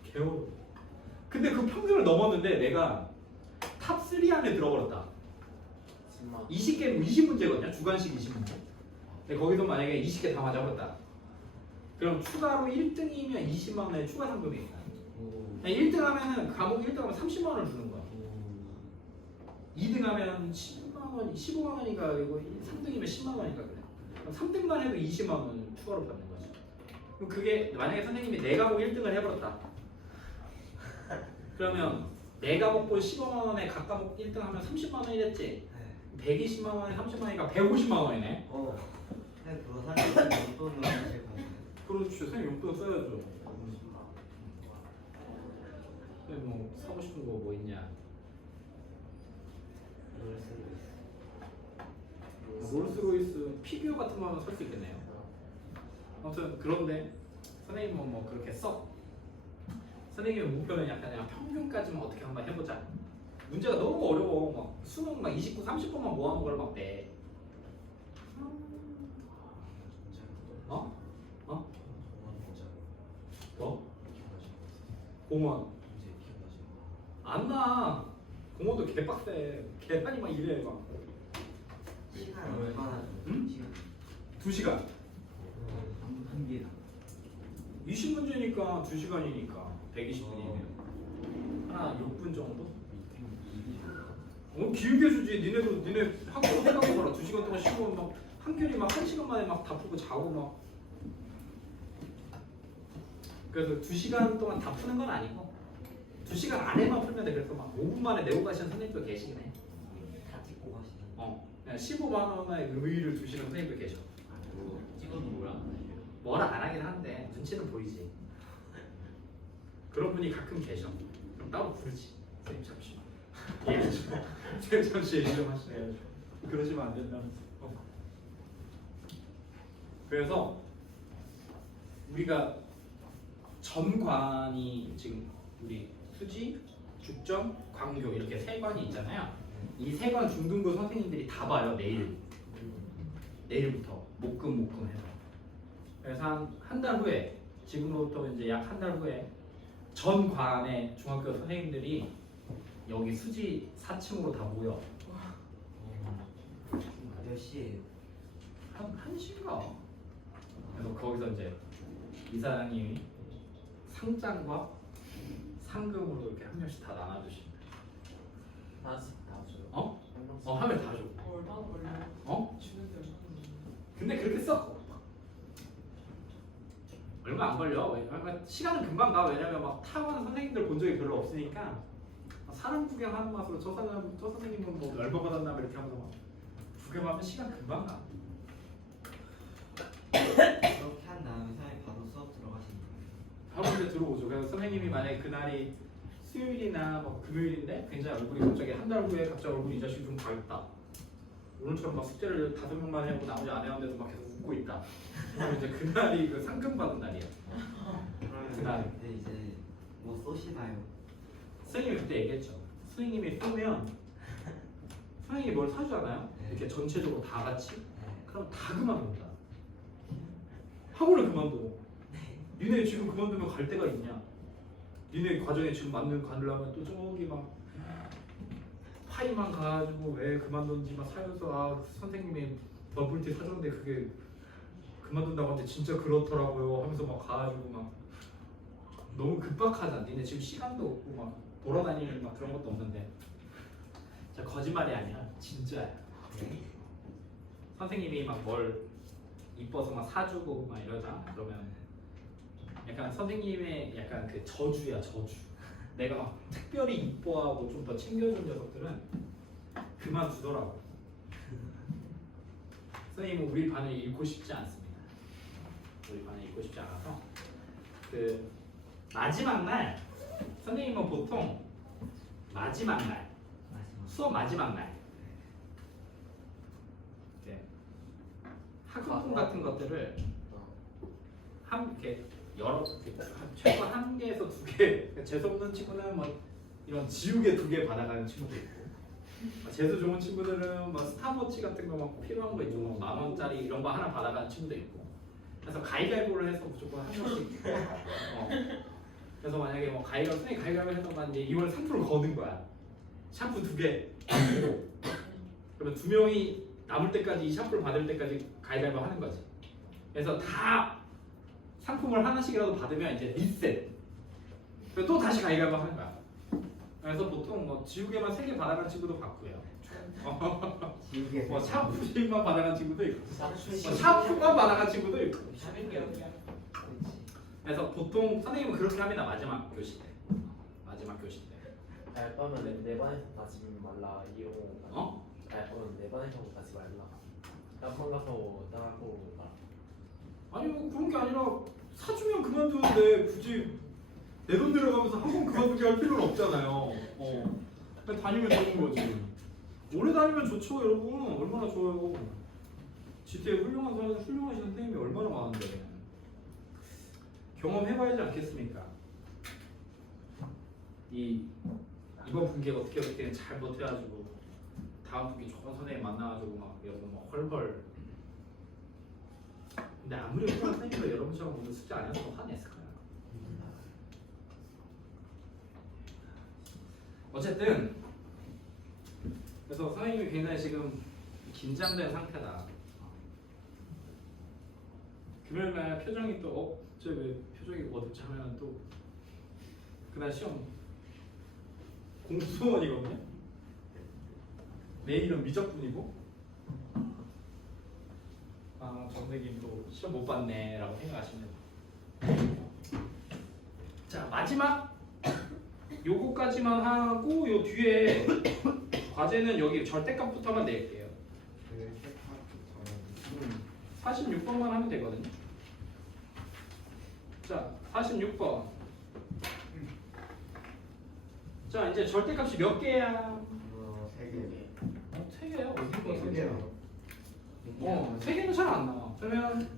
개 어려워. 근데 그 평균을 넘었는데 내가 탑 3 안에 들어버렸다. 20개 20문제거든요. 주관식 20문제. 근데 거기서 만약에 20개 다 맞아버렸다. 그럼 추가로 1등이면 20만 원의 추가 상금이 있다. 1등 하면은 과목 1등 하면 30만 원을 주는 거야. 2등 하면 10만 원, 15만 원인가 그리고 3등이면 10만 원인가 그래. 그럼 3등만 해도 20만 원 추가로 받는 거지. 그럼 그게 만약에 선생님이 내 과목 1등을 해버렸다. 그러면 내 과목 본 15만 원에 각 과목 1등 하면 30만 원이 됐지. 120만 원에 30만 원이니까 150만 원이네. 네, 그거 사실 용돈으로 하실 거예요. 그렇죠. 선생님 용돈 써야죠. 근데 뭐 사고 싶은 거 뭐 있냐? 롤스로이스 피규어 같은 거 하나 살 수 있겠네요. 아무튼 그런데 선생님은 뭐 그렇게 써. 선생님의 목표는 약간 그냥 평균까지만 어떻게 한번 해보자. 문제가 너무 어려워. 막 수능 막 29, 30번만 모아놓은 걸 막 내. 어? 어? 뭐? 공원. 안 나. 공원도 개빡세. 계단이 막 이래 막. 시간 얼마나? 응? 시간. 2시간. 한 개당. 20문제니까 2시간이니까 120분이면 하나 6분 정도? 길게 주지. 니네 학교 해가고 봐라. 2시간 동안 쉬고 막 한결이 막 1시간 만에 막 다 풀고 자고 막. 그래서 2시간 동안 다 푸는 건 아니고 2시간 안에만 풀면 돼. 그래서 막 5분 만에 내고 가시는 선생님도 계시긴 해. 다 찍고 가시는. 그냥 15만 원의 의의를 두시는 선생님도 계셔. 찍어도 뭐라 안 하세요? 뭐라 안 하긴 하는데 눈치는 보이지. 그런 분이 가끔 계셔. 그럼 따로 부르지. 선생님 잠시만. 얘기 좀. 선생님 잠시 얘기 좀 하시네요. 그러시면 안 된다면서. 그래서 우리가 전관이 지금 우리 수지, 죽전, 광교 이렇게 세 관이 있잖아요. 이 세 관 중등부 선생님들이 다 봐요. 내일부터 목금 해서. 그래서 한 달 후에 지금부터 이제 약 한 달 후에 전관의 중학교 선생님들이 여기 수지 4층으로 다 모여. 몇 시에요? 한 1시인가? 그래서 거기서 이제 이사장님이 상장과 상금으로 이렇게 한 명씩 다 나눠주십니다. 하나씩 다 줘요. 어? 한 명씩. 한 명 다 줘. 얼마나 걸려요? 어? 주는데 얼마나 걸려요? 근데 그렇게 써. 얼마 안 걸려. 왜냐면 시간은 금방 가. 왜냐면 막 타고하는 선생님들 본 적이 별로 없으니까 사람 구경하는 맛으로 저 선생님은 뭐 얼마 받았나 이렇게 하면서 막 구경하면 시간 금방 가. 그렇게 한 다음에 사장님 바로 수업 들어가시는 거예요? 바로 이제 들어오죠. 그래서 선생님이 만약에 그날이 수요일이나 뭐 금요일인데 굉장히 얼굴이 갑자기 한 달 후에 갑자기 얼굴이 이 자식이 좀 밝다. 오늘처럼 막 숙제를 5명만 해오고 나머지 안 해왔는데도 막 계속 웃고 있다. 그럼 이제 그날이 그 상금 받은 날이야. 그날. 그때 이제 뭐 쏘시나요? 선생님이 그때 얘기했죠. 선생님이 쏘면 선생님이 뭘 사주잖아요. 네. 이렇게 전체적으로 다 같이. 네. 그럼 다 그만둔다. 학원을 그만둬. 니네 지금 그만두면 갈 데가 있냐? 니네 과정에 지금 가려면 또 저기 막 파이만 가가지고 왜 그만둔지 막 사면서 아 선생님이 버블티 사줬는데 그게 그만둔다고 하는데 진짜 그렇더라고요 하면서 막 가가지고 막 너무 급박하잖아. 니네 지금 시간도 없고 막 돌아다니는 막 그런 것도 없는데 자 거짓말이 아니라 진짜야. 선생님이 막 뭘 이뻐서 막 사주고 막 이러자. 그러면 약간 선생님의 약간 그 저주야 저주. 내가 막 특별히 이뻐하고 좀 더 챙겨준 녀석들은 그만두더라고. 선생님은 우리 반을 잃고 싶지 않습니다. 우리 반을 잃고 싶지 않아서 그 마지막 날 선생님은 보통 마지막 날 수업 마지막 날 학급품 같은 것들을 이렇게 여러 최소 1개에서 2개 재수 없는 친구는 뭐 이런 지우개 2개 받아가는 친구도 있고 재수 좋은 친구들은 뭐 스타워치 같은 거 막 필요한 거 있죠. 뭐 10,000원짜리 이런 거 하나 받아가는 친구도 있고 그래서 가위바위보를 해서 무조건 한 명씩 그래서 만약에 뭐 선생님 가위바위보 했던 이제 이번에 상품을 거는 거야. 샴푸 2개 그러면 2명이 남을 때까지 이 샴푸를 받을 때까지 가위바위보 하는 거지. 그래서 다 상품을 하나씩이라도 받으면 이제 리셋. 그리고 또 다시 가위바위보 하는 거야. 그래서 보통 뭐 지우개만 3개 받아간 친구도 봤고요. 지우개 뭐 샴푸만 받아간 친구도 있고, 뭐 샴푸. 샴푸만 받아간 친구도 있고. 샤넬이야. 그래서 보통 선생님은 그렇게 합니다. 마지막 교시 때. 마지막 교시 때. 알 거면 내 반에서 가지 말라 이런 거. 어? 알 거면 내 반에서 가지 말라. 딴반 가서 따라고 가. 아니 뭐 그런 게 아니라 사주면 그만두는데 굳이 내 돈 들어가면서 한 번 그만두게 할 필요는 없잖아요. 그냥 다니면 되는 거지. 오래 다니면 좋죠, 여러분. 얼마나 좋아요. GT에 훌륭하신 선생님이 얼마나 많은데. 경험해봐야지 않겠습니까? 이번 분기 어떻게 잘 버텨가지고 다음 분기 좋은 선생님 만나가지고 막 여러분 막 헐헐. 근데 아무리 훌륭한 선생님도 여러분처럼 오늘 숙제 안 해서 화냈을 거야. 어쨌든 그래서 선생님이 굉장히 지금 긴장된 상태다. 금요일날 표정이 또 왜 표정이 어둡지 하면 또 그날 시험 공수원이거든요. 내일은 미적분이고 아 정대김 또 시험 못 봤네 라고 생각하시면 자 마지막 요거까지만 하고 요 뒤에 과제는 여기 절대값부터만 낼게요. 46번만 하면 되거든요. 자 46번 자 이제 절대값이 몇 개야? 3개. 3개야? 어디 거 3개요. 3개는 잘 안 나와. 그러면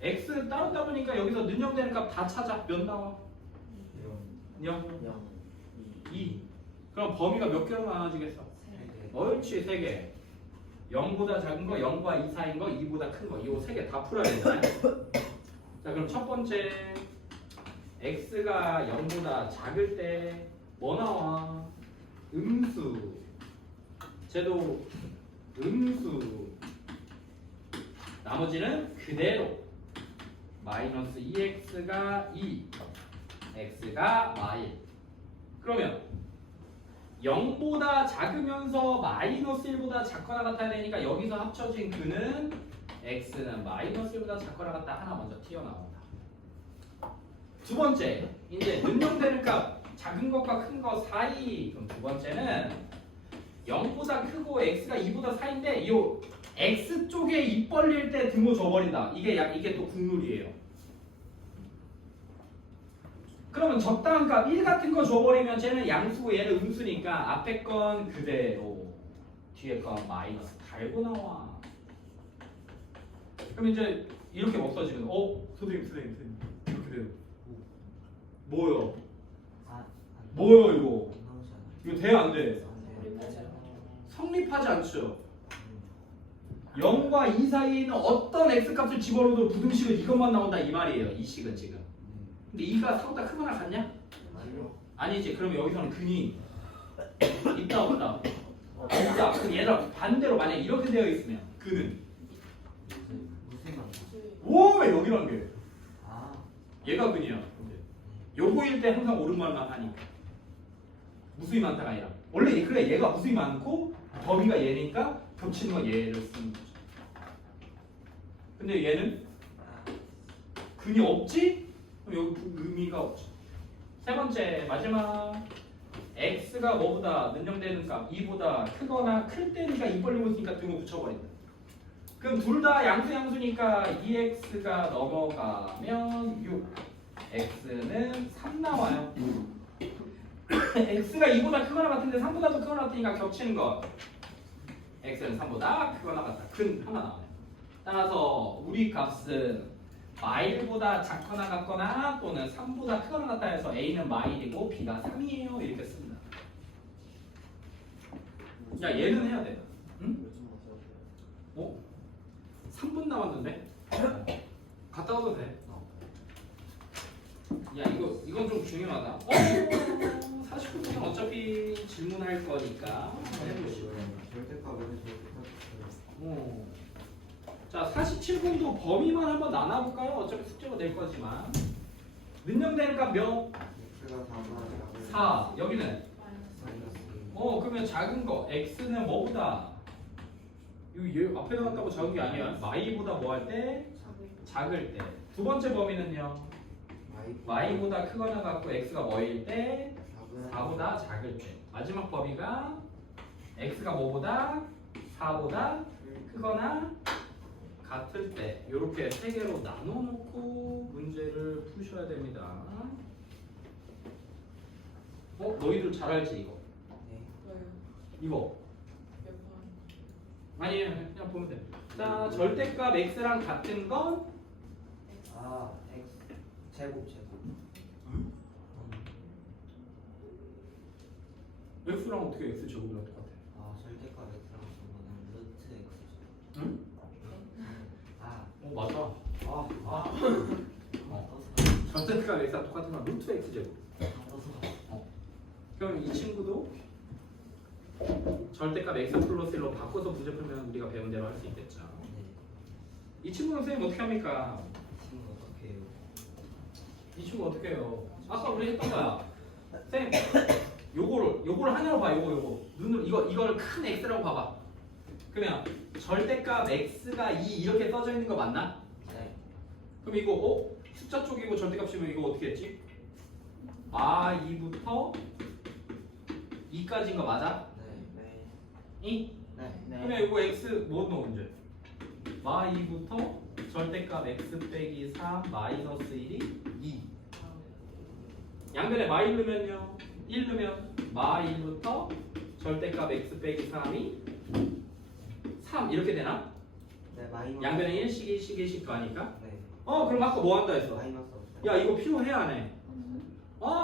x 따로 따로니까 여기서 능력되는 값 다 찾아. 몇 나와? 0. 0, 2. 그럼 범위가 몇 개로 나눠지겠어? 옳지 3개. 0보다 작은 거, 0과 2 사이인 거, 2보다 큰 거. 이거 3개 다 풀어야 되잖아요. 자 그럼 첫 번째 x가 0보다 작을 때 뭐 나와? 쟤도 음수. 나머지는 그대로. 마이너스 2x가 2, x가 마일. 그러면 0보다 작으면서 마이너스 1보다 작거나 같아야 되니까 여기서 합쳐진 그는 x는 마이너스 1보다 작거나 같다 하나 먼저 튀어나온다. 두 번째, 이제 능력되는 값 작은 것과 큰 거 사이. 그럼 두 번째는 0보다 크고 x가 2보다 사이인데 이 x 쪽에 입 벌릴 때 등호 줘버린다. 이게 또 국룰이에요. 그러면 적당한 값 1 같은 거 줘버리면 쟤는 양수고 얘는 음수니까 앞에 건 그대로 뒤에 건 마이너스 달고 나와. 그럼 이제 이렇게 없어지면 선생님 이렇게 돼요. 뭐요? 뭐요 이거? 이거 돼 안 돼? 성립하지 않죠. 0과 2 사이에 있는 어떤 x값을 집어넣어도 부등식은 이것만 나온다 이 말이에요. 이 식은 지금. 근데 2가 4보다 크거나 같냐? 아니지. 그럼 여기서는 근이 있다 없다? 없다. 그럼 얘랑 반대로 만약 이렇게 되어 있으면 근은 왜 여기란 게? 얘가 근이야. 근데 요거일 때 항상 옳은 말만 하니까 무수히 많다가 아니라 원래 그래 얘가 무수히 많고 범위가 얘니까 겹치는 건 얘를 쓰는 거죠. 근데 얘는 근이 없지? 그럼 여기 의미가 없죠. 세 번째 마지막 x가 뭐보다 능력되는 값 2보다 크거나 클 때니까 입 벌리고 있으니까 등을 붙여버린다. 그럼 둘 다 양수니까 2x가 넘어가면 6 x는 3 나와요. x가 2보다 크거나 같은데 3보다 더 크거나 같으니까 겹치는 거 x는 3보다 크거나 같다. 근 하나 나와요. 따라서 우리 값은 마일보다 작거나 같거나 또는 3보다 크거나 같다 해서 a는 마일이고 b가 3이에요. 이렇게 씁니다. 야 얘는 해야 돼. 응? 3분 남았는데? 갔다 와도 돼. 야 이건 좀 중요하다. 40분은 어차피 질문할 거니까 해보시고. 자 47분도 범위만 한번 나눠볼까요? 어차피 숙제가 될 거지만 능력되는 값 몇? 4. 여기는? 그러면 작은 거 x는 뭐보다? 얘 앞에 나왔다고 작은 게 아니야. y보다 뭐 할 때? 작을 때. 두 번째 범위는요? y보다 크거나 같고 x가 뭐일 때? 4보다 작을 때. 마지막 범위가 x가 뭐보다? 4보다 크거나 같을 때. 이렇게 세 개로 나눠 놓고 문제를 푸셔야 됩니다. 너희들 잘 알지 이거? 이거 아니 그냥 보면 돼. 자 절대값 x랑 같은 건 x 제곱 x랑 어떻게 x 제곱이랑 똑같아? 절대값 x랑 저거는 루트 x 응? 맞아. 절대값 x랑 똑같은 건 루트 x 제곱. 그럼 이 친구도 절대값 x 플러스 1로 바꿔서 문제 풀면 우리가 배운 대로 할 수 있겠죠. 이 친구는 선생님 어떻게 합니까? 이 친구 어떻게 해요? 아까 우리 했던 거야. 선생님 요거를 하나로 봐. 요거 눈으로 이걸 큰 x라고 봐봐. 그러면 절대값 x가 2 이렇게 써져 있는 거 맞나? 네. 그럼 이거 숫자 쪽이고 절대값이면 이거 어떻게 했지? 2부터 2까지인 거 맞아? 네. 2? 네. 그러면 이거 x 뭐 넣어 이제? 2부터 절대값 x 빼기 3 마이너스 1이 2. 양변에 마이 넣으면요 1 넣으면 1부터 절대값 x 빼기 3이 3 이렇게 되나? 네, 마이너스. 양변에 1씩 1씩 1씩 가니까 네. 그럼 아까 뭐 한다 했어? 마이너스 없어요. 야 이거 필요해 안 해?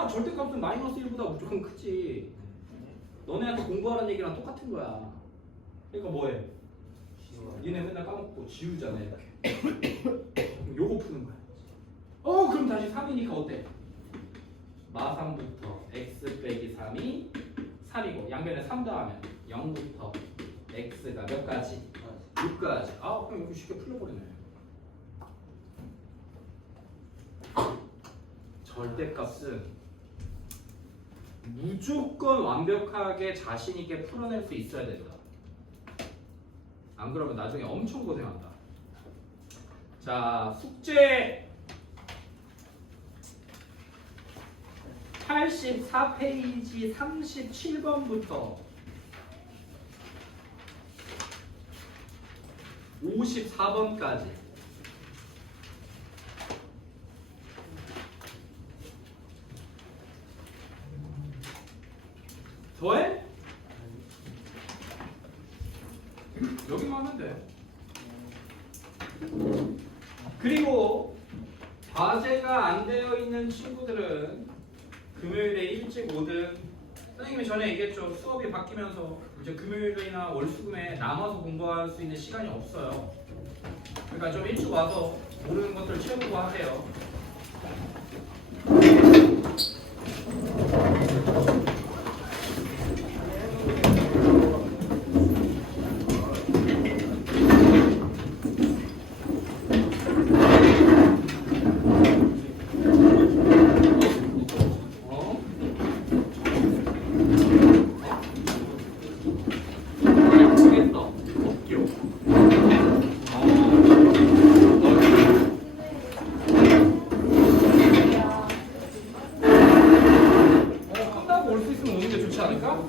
절대값은 마이너스 1보다 무조건 크지. 너네한테 공부하라는 얘기랑 똑같은 거야. 그러니까 뭐해? 니네 맨날 까먹고 지우잖아 이렇게. 그럼 요거 푸는 거야. 그럼 다시 3이니까 어때? 마3부터 x 빼기 3이 3이고 양변에 3 더하면 0부터 x가 몇 가지? 6가지. 아, 그럼 이렇게 쉽게 풀려버리네. 절대값은 무조건 완벽하게 자신 있게 풀어낼 수 있어야 된다. 안 그러면 나중에 엄청 고생한다. 자, 숙제 84페이지 37번부터 54번까지 더해? 여기만 하면 돼. 그리고 과제가 안 되어 있는 친구들은 금요일에 일찍 오든, 선생님이 전에 얘기했죠. 수업이 바뀌면서 이제 금요일이나 월수금에 남아서 공부할 수 있는 시간이 없어요. 그러니까 좀 일찍 와서 모르는 것들 채우고 하세요. 어? 모르겠어. 없죠. 끝나고 올 수 있으면 오는 게 좋지 않을까?